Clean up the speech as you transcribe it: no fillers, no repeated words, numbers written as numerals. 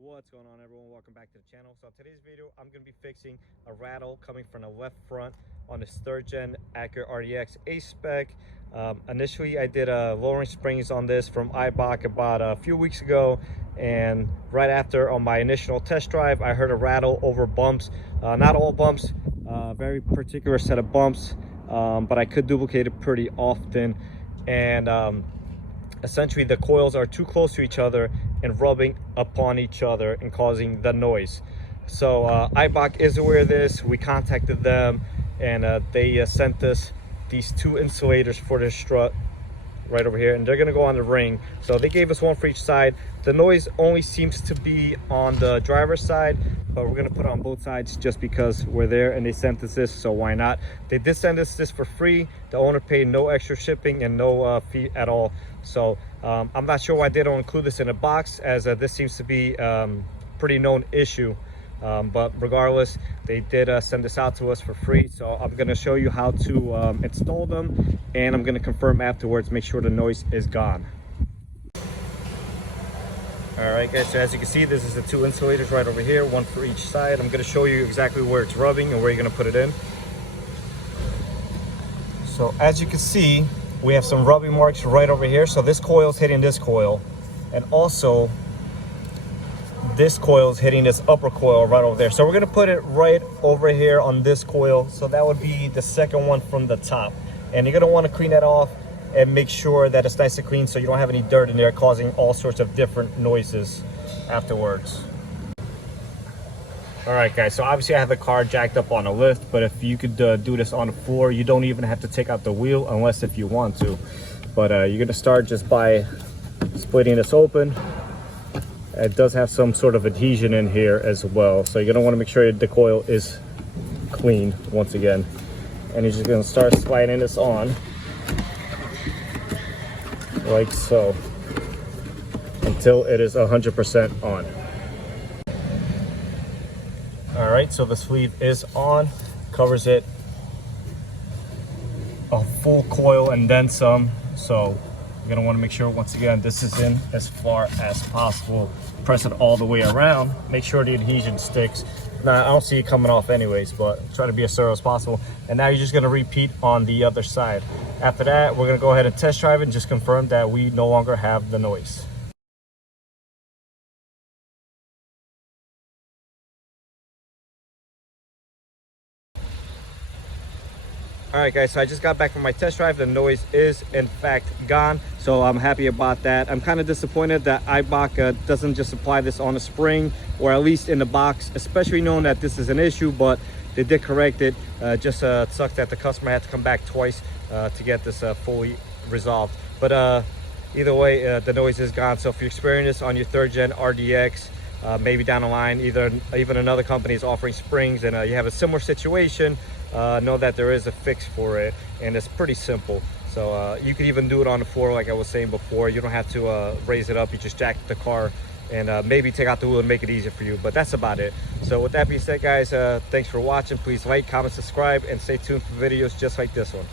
What's going on, everyone? Welcome back to the channel. So today's video, I'm going to be fixing a rattle coming from the left front on this 3rd gen Acura RDX A-Spec. Initially I did lowering springs on this from eibach about a few weeks ago, and right after on my initial test drive I heard a rattle over bumps. Not all bumps, very particular set of bumps, but I could duplicate it pretty often, and essentially the coils are too close to each other and rubbing upon each other and causing the noise. So eibach is aware of this. We contacted them, and they sent us these 2 insulators for the strut right over here, and they're gonna go on the ring. So they gave us one for each side. The noise only seems to be on the driver's side, but we're gonna put it on both sides just because we're there and they sent us this, so why not? They did send us this for free. The owner paid no extra shipping and no fee at all. So I'm not sure why they don't include this in a box, as this seems to be pretty known issue. But regardless, they did send this out to us for free. So I'm going to show you how to install them, and I'm going to confirm afterwards, make sure the noise is gone. All right, guys, so as you can see, this is the 2 insulators right over here, one for each side. I'm going to show you exactly where it's rubbing and where you're going to put it in. So as you can see, we have some rubbing marks right over here. So this coil is hitting this coil, and also this coil is hitting this upper coil right over there. So we're gonna put it right over here on this coil. So that would be the second one from the top. And you're gonna wanna clean that off and make sure that it's nice and clean so you don't have any dirt in there causing all sorts of different noises afterwards. All right, guys, so obviously I have the car jacked up on a lift, but if you could do this on the floor, you don't even have to take out the wheel unless if you want to. But you're gonna start just by splitting this open. It does have some sort of adhesion in here as well, so you're gonna wanna make sure the coil is clean once again. And you're just gonna start sliding this on, like so, until it is 100% on. All right, so the sleeve is on, covers it a full coil and then some. So you're gonna wanna make sure, once again, this is in as far as possible. Press it all the way around. Make sure the adhesion sticks. Now, I don't see it coming off anyways, but try to be as thorough as possible. And now you're just gonna repeat on the other side. After that, we're gonna go ahead and test drive it and just confirm that we no longer have the noise. All right, guys, so I just got back from my test drive. The noise is in fact gone, so I'm happy about that. I'm kind of disappointed that eibach doesn't just apply this on a spring, or at least in the box, especially knowing that this is an issue, but they did correct it. Just sucks that the customer had to come back twice to get this fully resolved. But either way, the noise is gone. So if you experience this on your 3rd gen RDX, maybe down the line, even another company is offering springs, and you have a similar situation, know that there is a fix for it, and it's pretty simple. So you can even do it on the floor, like I was saying before. You don't have to raise it up. You just jack the car and maybe take out the wheel and make it easier for you. But that's about it. So with that being said, guys, thanks for watching. Please like, comment, subscribe, and stay tuned for videos just like this one.